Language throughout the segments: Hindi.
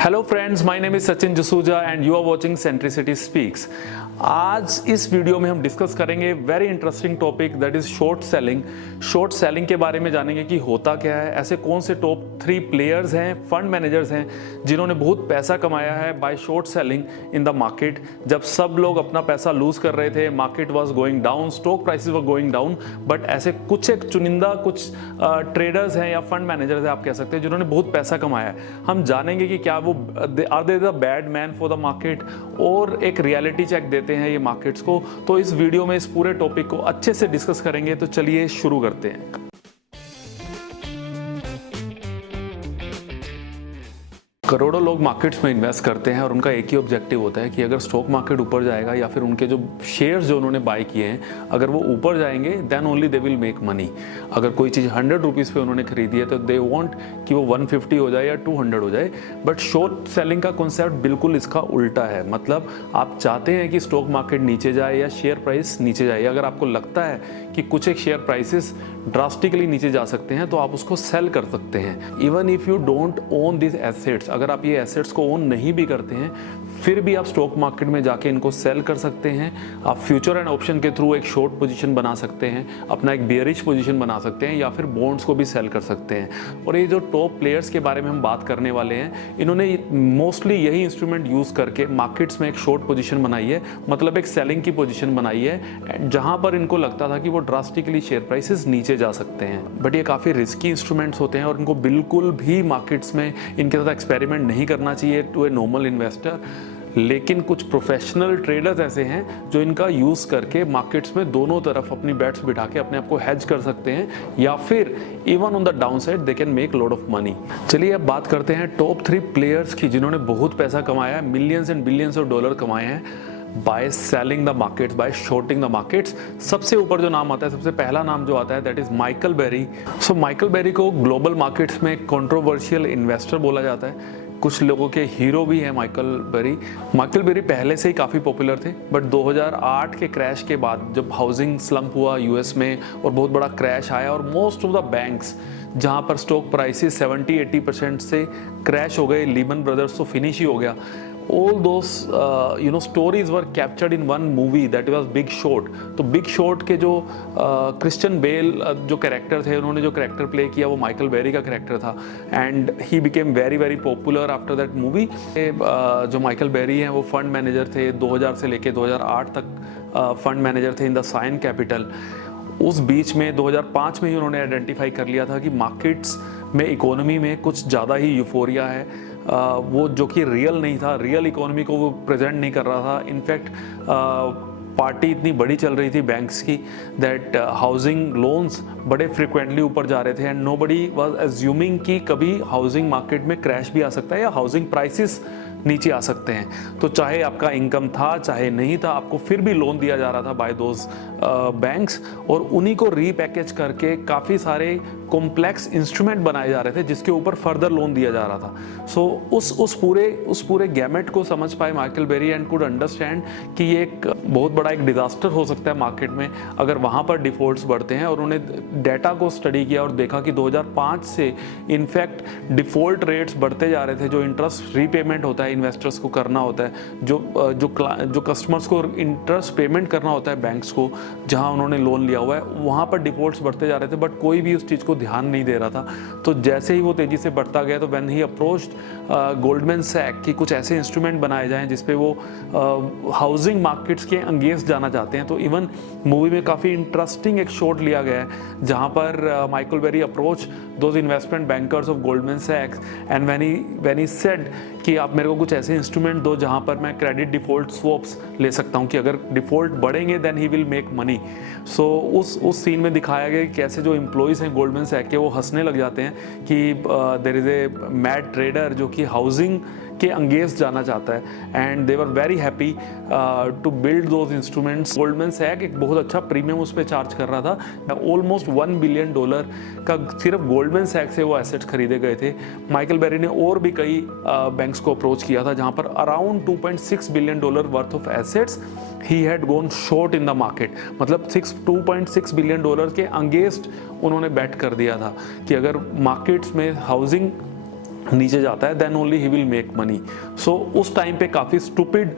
Hello friends, my name is Sachin Jasuja and you are watching Centricity Speaks. आज इस वीडियो में हम डिस्कस करेंगे very interesting topic that is short selling. Short selling के बारे में जानेंगे कि होता क्या है, ऐसे कौन से टॉप 3 प्लेयर्स हैं, फंड मैनेजर्स हैं जिन्होंने बहुत पैसा कमाया है by short selling in the market. जब सब लोग अपना पैसा लूज कर रहे थे, market was going down, stock prices were going down, but ऐसे कुछ एक चुनिंदा कुछ ट्रेडर्स हैं या फंड मैनेजर्स हैं आप कह सकते हैं जिन्होंने बहुत पैसा कमाया है। हम जानेंगे कि क्या वो are they the bad man for the market, और एक रियलिटी चेक देते हैं ये मार्केट्स को। तो इस वीडियो में इस पूरे टॉपिक को अच्छे से डिस्कस करेंगे। तो चलिए शुरू करते हैं। करोड़ों लोग मार्केट्स में इन्वेस्ट करते हैं और उनका एक ही ऑब्जेक्टिव होता है कि अगर स्टॉक मार्केट ऊपर जाएगा या फिर उनके जो शेयर्स जो उन्होंने बाय किए हैं अगर वो ऊपर जाएंगे then only they will make money. अगर कोई चीज़ 100 रुपीज़ पे उन्होंने खरीदी है तो दे वांट कि वो 150 हो जाए या 200 हो जाए। बट शॉर्ट सेलिंग का कॉन्सेप्ट बिल्कुल इसका उल्टा है। मतलब आप चाहते हैं कि स्टॉक मार्केट नीचे जाए या शेयर प्राइस नीचे जाए। अगर आपको लगता है कि कुछ एक शेयर प्राइसेस ड्रास्टिकली नीचे जा सकते हैं तो आप उसको सेल कर सकते हैं। Even if you don't own this assets, अगर आप ये एसेट्स को ओन नहीं भी करते हैं फिर भी आप स्टॉक मार्केट में जाके इनको सेल कर सकते हैं। आप फ्यूचर एंड ऑप्शन के थ्रू एक शॉर्ट पोजीशन बना सकते हैं, अपना एक बेयरिश पोजीशन बना सकते हैं, या फिर बॉन्ड्स को भी सेल कर सकते हैं। और ये जो टॉप प्लेयर्स के बारे में हम बात करने वाले हैं, इन्होंने मोस्टली यही इंस्ट्रूमेंट यूज़ करके मार्केट्स में एक शॉर्ट पोजीशन बनाई है, मतलब एक सेलिंग की पोजीशन बनाई है जहां पर इनको लगता था कि वो ड्रास्टिकली शेयर प्राइसेस नीचे जा सकते हैं। बट ये काफ़ी रिस्की इंस्ट्रूमेंट्स होते हैं और इनको बिल्कुल भी मार्केट्स में इनके साथ एक्सपेरिमेंट नहीं करना चाहिए टू ए नॉर्मल इन्वेस्टर। लेकिन कुछ प्रोफेशनल ट्रेडर्स ऐसे हैं जो इनका यूज़ करके मार्केट्स में दोनों तरफ अपनी बेट्स बिठा के अपने आप को हेज कर सकते हैं, या फिर even on the down side they can make lot of money. चलिए अब बात करते हैं टॉप 3 प्लेयर्स की जिन्होंने बहुत पैसा कमाया है, millions and billions of dollar कमाए हैं by selling the markets, by shorting the markets. सबसे ऊपर जो नाम आता है, सबसे पहला नाम जो आता है that is Michael Burry. So Michael Burry को ग्लोबल मार्केट्स में कंट्रोवर्शियल इन्वेस्टर बोला जाता है। कुछ लोगों के हीरो भी हैं माइकल बेरी। माइकल बेरी पहले से ही काफ़ी पॉपुलर थे, बट 2008 के क्रैश के बाद जब हाउसिंग स्लम्प हुआ यूएस में और बहुत बड़ा क्रैश आया और मोस्ट ऑफ द बैंक्स जहां पर स्टॉक प्राइसेस 70-80% से क्रैश हो गए, लीमन ब्रदर्स तो फिनिश ही हो गया। All those stories were captured in one movie that was Big Short। तो बिग शॉर्ट के जो क्रिश्चियन बेल जो कैरेक्टर थे, उन्होंने जो कैरेक्टर प्ले किया वो माइकल बेरी का कैरेक्टर था, and he became very very popular after that movie. जो माइकल बेरी हैं वो फंड मैनेजर थे 2000 से लेके 2008 तक फंड मैनेजर थे इन द साइन कैपिटल। उस बीच में 2005 में ही उन्होंने आइडेंटिफाई कर लिया था कि मार्केट्स में, इकोनॉमी में कुछ ज़्यादा ही यूफोरिया है, वो जो कि रियल नहीं था, रियल इकोनॉमी को वो प्रेजेंट नहीं कर रहा था। इनफैक्ट पार्टी इतनी बड़ी चल रही थी बैंक्स की दैट हाउसिंग लोन्स बड़े फ्रिक्वेंटली ऊपर जा रहे थे, एंड नोबडी वाज अज्यूमिंग कि कभी हाउसिंग मार्केट में क्रैश भी आ सकता है या हाउसिंग प्राइसेस नीचे आ सकते हैं। तो चाहे आपका इनकम था चाहे नहीं था, आपको फिर भी लोन दिया जा रहा था बाय दोज बैंक्स, और उन्हीं को रीपैकेज करके काफ़ी सारे कॉम्प्लेक्स इंस्ट्रूमेंट बनाए जा रहे थे जिसके ऊपर फर्दर लोन दिया जा रहा था। सो उस पूरे गैमेट को समझ पाए Michael Burry and could understand कि ये एक बहुत बड़ा एक डिजास्टर हो सकता है मार्केट में अगर वहाँ पर डिफॉल्ट्स बढ़ते हैं। और उन्हें डेटा को स्टडी किया और देखा कि 2005 से इनफैक्ट डिफॉल्ट रेट्स बढ़ते जा रहे थे। जो इंटरेस्ट रीपेमेंट होता है इन्वेस्टर्स को करना होता है, जो कस्टमर्स को इंटरेस्ट पेमेंट करना होता है बैंक्स को जहां उन्होंने लोन लिया हुआ है, वहां पर डिफॉल्ट्स बढ़ते जा रहे थे, बट कोई भी उस चीज़ को ध्यान नहीं दे रहा था। तो जैसे ही वो तेज़ी से बढ़ता गया तो when he approached Goldman Sachs कि कुछ ऐसे इंस्ट्रूमेंट बनाए जाएं जिसपे वो हाउसिंग मार्केट्स के अंगेंस्ट जाना चाहते हैं। तो इवन मूवी में काफ़ी इंटरेस्टिंग एक शॉट लिया गया है जहाँ पर Michael Burry approach those investment bankers of Goldman सैक्स एंड व्हेन ही सेड कि आप मेरे को कुछ ऐसे इंस्ट्रूमेंट दो जहाँ पर मैं क्रेडिट डिफॉल्ट स्वैप्स ले सकता हूँ कि अगर डिफॉल्ट बढ़ेंगे then he will make money. So उस सीन में दिखाया गया कि कैसे जो एम्प्लॉयज़ हैं गोल्डमैन सैक के वो हंसने लग जाते हैं कि there is a mad trader जो कि हाउसिंग के अंगेंस्ट जाना चाहता है, and they were very happy to build those instruments. Goldman Sachs एक बहुत अच्छा प्रीमियम उस पर चार्ज कर रहा था। ऑलमोस्ट $1 बिलियन का सिर्फ गोल्डमैन सैक से वो एसेट्स खरीदे गए थे। माइकल बेरी ने और भी कई बैंक्स को अप्रोच किया था जहां पर around $2.6 billion worth of assets he had gone short in the market. मतलब $2.6 बिलियन के अंगेंस्ट उन्होंने बेट कर दिया था कि अगर मार्केट्स में हाउसिंग नीचे जाता है then only he will make money. So उस टाइम पे काफ़ी स्टूपिड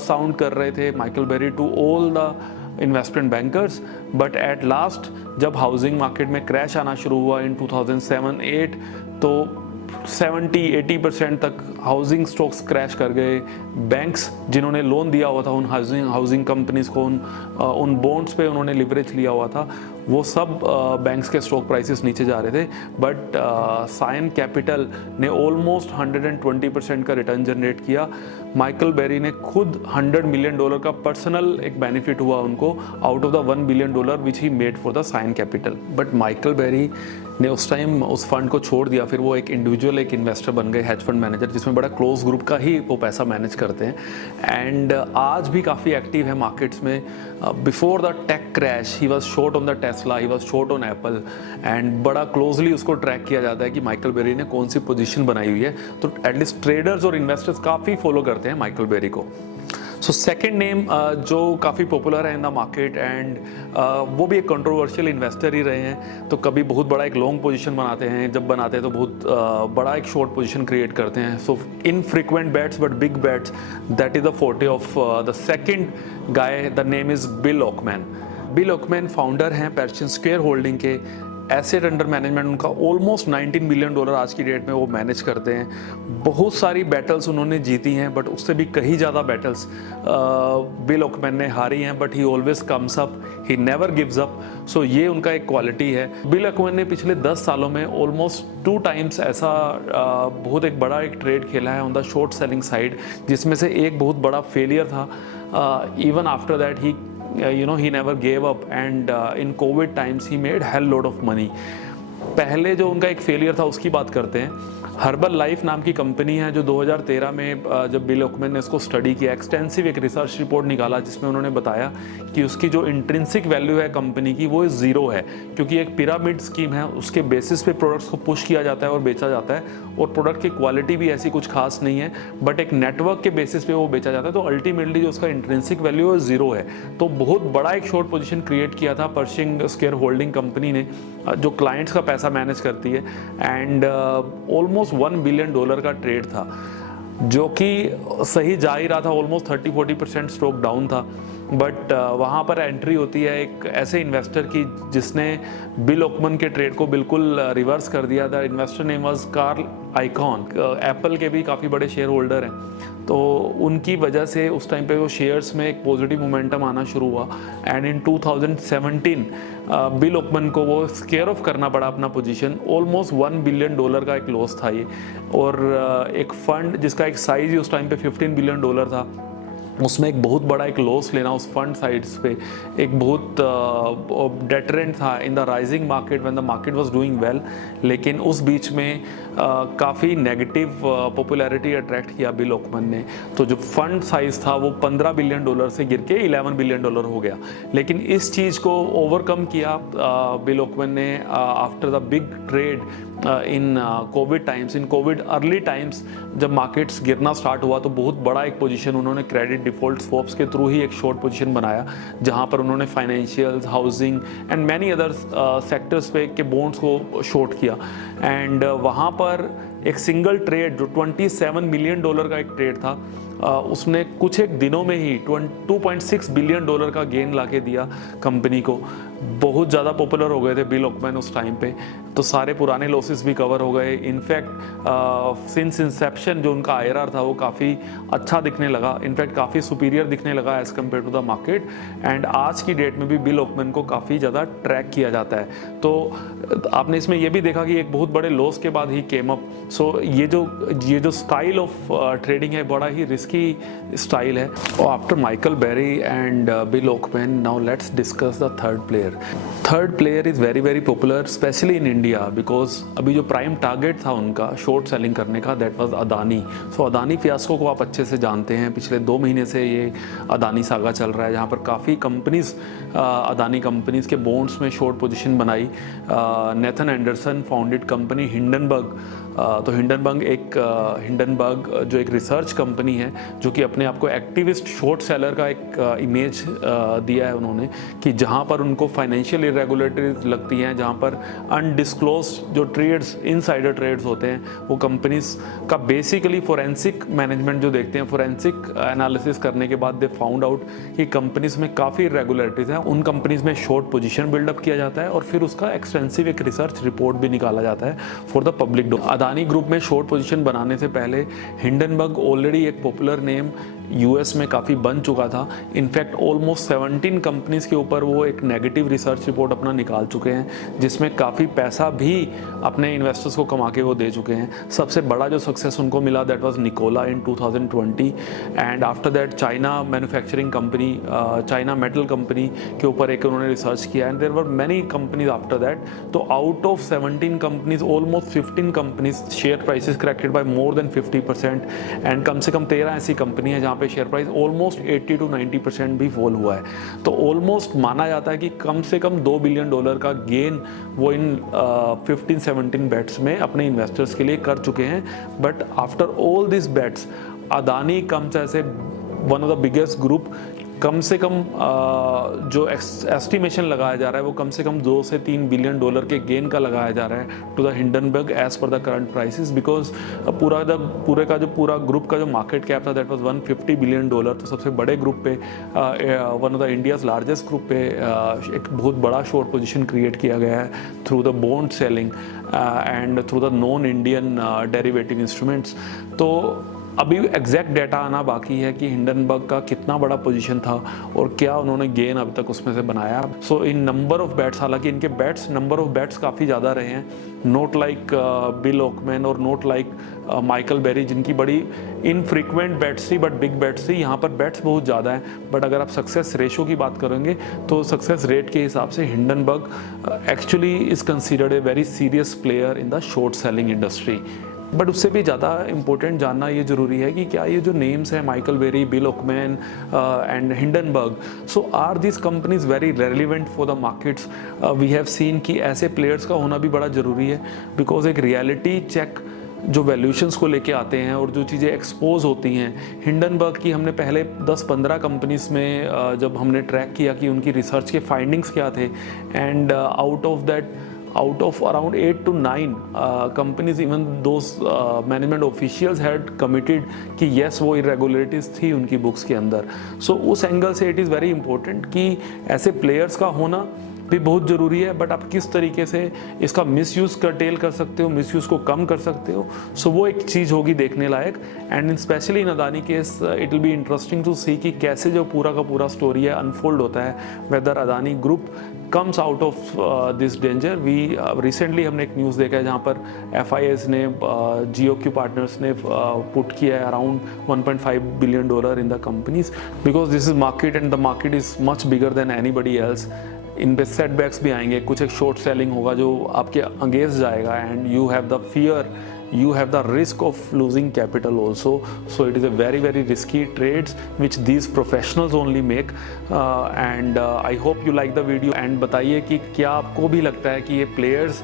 साउंड कर रहे थे Michael Burry to all the investment bankers, but at last जब हाउसिंग मार्केट में क्रैश आना शुरू हुआ इन 2007-8 तो 70-80% तक हाउसिंग स्टॉक्स क्रैश कर गए। बैंक्स जिन्होंने लोन दिया हुआ था उन हाउसिंग कंपनीज को, उन बॉन्ड्स पे उन्होंने लिवरेज लिया हुआ था, वो सब बैंक्स के स्टॉक प्राइसेस नीचे जा रहे थे। बट साइन कैपिटल ने ऑलमोस्ट 120% का रिटर्न जनरेट किया। माइकल बेरी ने खुद $100 मिलियन का पर्सनल एक बेनिफिट हुआ उनको out of the $1 billion which he made for the Scion Capital. But Michael Burry ने उस टाइम उस फंड को छोड़ दिया, फिर वो एक इंडिविजुअल एक इन्वेस्टर बन गए, हेज फंड मैनेजर, जिसमें बड़ा क्लोज ग्रुप का ही वो पैसा मैनेज करते हैं। एंड आज भी काफ़ी एक्टिव है मार्केट्स में। Before the tech crash he was short on the Tesla, he was short on Apple, and बड़ा क्लोजली उसको ट्रैक किया जाता है कि माइकल बेरी ने कौन सी पोजीशन बनाई हुई है। तो एटलीस्ट ट्रेडर्स और इन्वेस्टर्स काफ़ी फॉलो करते हैं माइकल बेरी को। सो सेकेंड नेम जो काफ़ी पॉपुलर है इन द मार्केट एंड वो भी एक कंट्रोवर्शियल इन्वेस्टर ही रहे हैं। तो कभी बहुत बड़ा एक लॉन्ग पोजीशन बनाते हैं, जब बनाते हैं तो बहुत बड़ा एक शॉर्ट पोजीशन क्रिएट करते हैं। So infrequent bets but big bets, that is the forte of the second guy. The name is Bill Ackman. Bill Ackman founder हैं पर्शियन स्क्वायर होल्डिंग के। एसेट अंडर मैनेजमेंट उनका ऑलमोस्ट $19 मिलियन आज की डेट में वो मैनेज करते हैं। बहुत सारी बैटल्स उन्होंने जीती हैं, बट उससे भी कहीं ज़्यादा बैटल्स बिल ऑकमैन ने हारी हैं। But he always comes up, he never gives up. So ये उनका एक क्वालिटी है। बिल ऑकमैन ने पिछले 10 सालों में ऑलमोस्ट 2 टाइम्स ऐसा बहुत एक बड़ा एक ट्रेड खेला है on the short selling side, जिसमें से एक बहुत बड़ा फेलियर था। Even after that he he never gave up and in COVID times he made hell lot of money। पहले जो उनका एक फेलियर था उसकी बात करते हैं। हर्बल लाइफ नाम की कंपनी है जो 2013 में जब बिल ऑकमैन ने इसको स्टडी किया, एक्सटेंसिव एक रिसर्च रिपोर्ट निकाला जिसमें उन्होंने बताया कि उसकी जो इंट्रिंसिक वैल्यू है कंपनी की वो 0 है, क्योंकि एक पिरामिड स्कीम है, उसके बेसिस पे प्रोडक्ट्स को पुश किया जाता है और बेचा जाता है, और प्रोडक्ट की क्वालिटी भी ऐसी कुछ खास नहीं है, बट एक नेटवर्क के बेसिस पे वो बेचा जाता है। तो अल्टीमेटली जो उसका इंट्रिंसिक वैल्यू है 0 है। तो बहुत बड़ा एक शॉर्ट पोजीशन क्रिएट किया था पर्शियन स्क्वायर होल्डिंग कंपनी ने, जो क्लाइंट्स का पैसा मैनेज करती है, एंड ऑलमोस्ट $1 बिलियन का ट्रेड था, जो कि सही जा ही रहा था। ऑलमोस्ट 30-40% स्टॉक डाउन था, बट वहाँ पर एंट्री होती है एक ऐसे इन्वेस्टर की जिसने बिल ऑकमैन के ट्रेड को बिल्कुल रिवर्स कर दिया था। Investor name was Carl Icahn. Apple के भी काफ़ी बड़े शेयर होल्डर हैं, तो उनकी वजह से उस टाइम पे वो शेयर्स में एक पॉजिटिव मोमेंटम आना शुरू हुआ। एंड इन 2017 बिल ऑकमैन को वो स्केयर ऑफ करना पड़ा अपना पोजीशन। ऑलमोस्ट $1 बिलियन का एक लॉस था ये, और एक फंड जिसका एक साइज ही उस टाइम पे $15 बिलियन था, उसमें एक बहुत बड़ा एक लॉस लेना उस फंड साइड्स पे एक बहुत डेटरेंट था in the rising market when the market was doing well. लेकिन उस बीच में काफ़ी नेगेटिव पॉपुलैरिटी अट्रैक्ट किया बिल ऑकमैन ने। तो जो फंड साइज था वो $15 बिलियन से गिर के $11 बिलियन हो गया। लेकिन इस चीज़ को ओवरकम किया बिल ऑकमैन ने after the big trade in Covid times. In Covid early times जब मार्केट्स गिरना स्टार्ट हुआ तो बहुत बड़ा एक पोजीशन उन्होंने क्रेडिट डिफॉल्ट स्वैप्स के थ्रू ही एक शॉर्ट पोजीशन बनाया, जहां पर उन्होंने financials, housing and many other sectors पे के बॉन्ड्स को शॉर्ट किया। एंड वहां पर एक सिंगल ट्रेड जो $27 मिलियन का एक ट्रेड था, उसने कुछ एक दिनों में ही $2.6 बिलियन का गेन लाके दिया कंपनी को। बहुत ज़्यादा पॉपुलर हो गए थे बिल ऑकमैन उस टाइम पे, तो सारे पुराने लॉसेस भी कवर हो गए। इनफैक्ट सिंस इंसेप्शन जो उनका IRR था वो काफ़ी अच्छा दिखने लगा, इनफैक्ट काफ़ी सुपीरियर दिखने लगा as compare to the market. And आज की डेट में भी बिल ऑकमैन को काफ़ी ज़्यादा ट्रैक किया जाता है। तो आपने इसमें यह भी देखा कि एक बहुत बड़े लॉस के बाद ही केम अप। सो ये जो स्टाइल ऑफ ट्रेडिंग है बड़ा ही रिस्की स्टाइल है। और after Michael Burry and Bill Ackman, now let's discuss the third player. Third player is very very popular specially in India, because अभी जो प्राइम टारगेट था उनका शॉर्ट सेलिंग करने का, that was Adani. So Adani fiasco को आप अच्छे से जानते हैं। पिछले 2 महीने से ये अदानी सागा चल रहा है, जहाँ पर काफ़ी कंपनीज अदानी कंपनीज के बॉन्ड्स में शॉर्ट पोजीशन बनाई। Nathan Anderson founded company Hindenburg. तो हिंडनबर्ग जो एक रिसर्च कंपनी है, जो कि अपने आप को एक्टिविस्ट शॉर्ट सेलर का एक इमेज दिया है उन्होंने, कि जहाँ पर उनको फाइनेंशियल इरेगुलेटरीज लगती हैं, जहाँ पर अनडिस्क्लोज जो ट्रेड्स, इनसाइडर ट्रेड्स होते हैं, वो कंपनीज का बेसिकली फोरेंसिक मैनेजमेंट जो देखते हैं, फोरेंसिक एनालिसिस करने के बाद दे फाउंड आउट कि कंपनीज में काफ़ी इरेगुलरिटीज़ हैं, उन कंपनीज में शॉर्ट पोजीशन बिल्डअप किया जाता है और फिर उसका एक्सटेंसिव एक रिसर्च रिपोर्ट भी निकाला जाता है for the public. Adani group में शॉर्ट पोजीशन बनाने से पहले हिंडनबर्ग ऑलरेडी एक पॉपुलर नेम यूएस में काफ़ी बन चुका था। इनफैक्ट ऑलमोस्ट 17 कंपनीज के ऊपर वो एक नेगेटिव रिसर्च रिपोर्ट अपना निकाल चुके हैं, जिसमें काफ़ी पैसा भी अपने इन्वेस्टर्स को कमा के वो दे चुके हैं। सबसे बड़ा जो सक्सेस उनको मिला that was Nikola in 2020 and after that China manufacturing company, China metal company के ऊपर एक उन्होंने रिसर्च किया and there were many companies after that. तो out of 17 companies almost 15 companies share prices corrected by more than 50% and कम से कम 13 ऐसी कंपनी है जहाँ पे शेयर प्राइस ऑलमोस्ट 80 to 90% भी फॉल हुआ है। तो ऑलमोस्ट माना जाता है कि कम से कम $2 बिलियन का गेन वो इन 15-17 बेट्स में अपने इन्वेस्टर्स के लिए कर चुके हैं। But after all this bets Adani comes as a one of the biggest group. कम से कम जो एस्टिमेशन लगाया जा रहा है वो कम से कम $2 से $3 बिलियन के गेन का लगाया जा रहा है to the Hindenburg as per the current prices, because पूरा ग्रुप का जो मार्केट कैप था दैट वाज $150 बिलियन। तो सबसे बड़े ग्रुप पे one of the India's largest group पे एक बहुत बड़ा शॉर्ट पोजीशन क्रिएट किया गया है through the bond selling and through the non Indian derivative instruments. तो अभी एग्जैक्ट डाटा आना बाकी है कि हिंडनबर्ग का कितना बड़ा पोजीशन था और क्या उन्होंने गेन अभी तक उसमें से बनाया। सो इन नंबर ऑफ बैट्स, हालांकि इनके नंबर ऑफ बैट्स काफ़ी ज़्यादा रहे हैं, नोट लाइक बिल ओकमैन और नोट लाइक माइकल बेरी जिनकी बड़ी इनफ्रीक्वेंट बैट्स थी बट बिग बैट्स थी। यहाँ पर बैट्स बहुत ज़्यादा हैं बट अगर आप सक्सेस रेशो की बात करेंगे तो सक्सेस रेट के हिसाब से Hindenburg actually is considered a very serious player in the short selling industry. But उससे भी ज़्यादा इम्पोर्टेंट जानना ये ज़रूरी है कि क्या ये जो नेम्स हैं Michael Burry, Bill Ackman and Hindenburg, so are this companies very relevant for the markets. We have seen कि ऐसे प्लेयर्स का होना भी बड़ा ज़रूरी है, बिकॉज एक रियलिटी चेक जो वैल्यूशंस को लेके आते हैं और जो चीज़ें एक्सपोज होती हैं, हिंडनबर्ग की हमने पहले 10-15 कंपनीज में जब हमने ट्रैक किया कि उनकी रिसर्च के फाइंडिंग्स क्या थे, and out of around 8 to 9 companies, even those management officials had committed कि yes वो irregularities थी उनकी बुक्स के अंदर। सो उस एंगल से इट इज़ वेरी इंपॉर्टेंट कि ऐसे प्लेयर्स का होना भी बहुत ज़रूरी है, बट आप किस तरीके से इसका मिसयूज़ करटेल कर सकते हो, मिसयूज़ को कम कर सकते हो, सो वो एक चीज़ होगी देखने लायक। And specially in Adani case it will be interesting to see कि कैसे जो पूरा का पूरा स्टोरी है अनफोल्ड होता है, whether Adani group comes out of this danger. Recently हमने एक न्यूज़ देखा है जहाँ पर FIS ने GOQ पार्टनर्स ने पुट किया है around $1.5 billion in the companies, because this is market and the market is much bigger than anybody else. इन पे सेटबैक्स भी आएंगे, कुछ एक शॉर्ट सेलिंग होगा जो आपके अगेंस्ट जाएगा and you have the fear, you have the risk of losing capital also, so it is a very risky trades which these professionals only make and I hope you like the video and बताइए कि क्या आपको भी लगता है कि ये players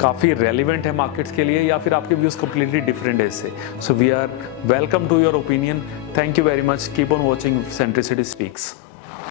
काफ़ी रेलिवेंट है मार्केट्स के लिए या फिर आपके व्यूज़ कम्प्लीटली डिफरेंट है इससे। So we are welcome to your opinion. Thank you very much, keep on watching Centricity speaks.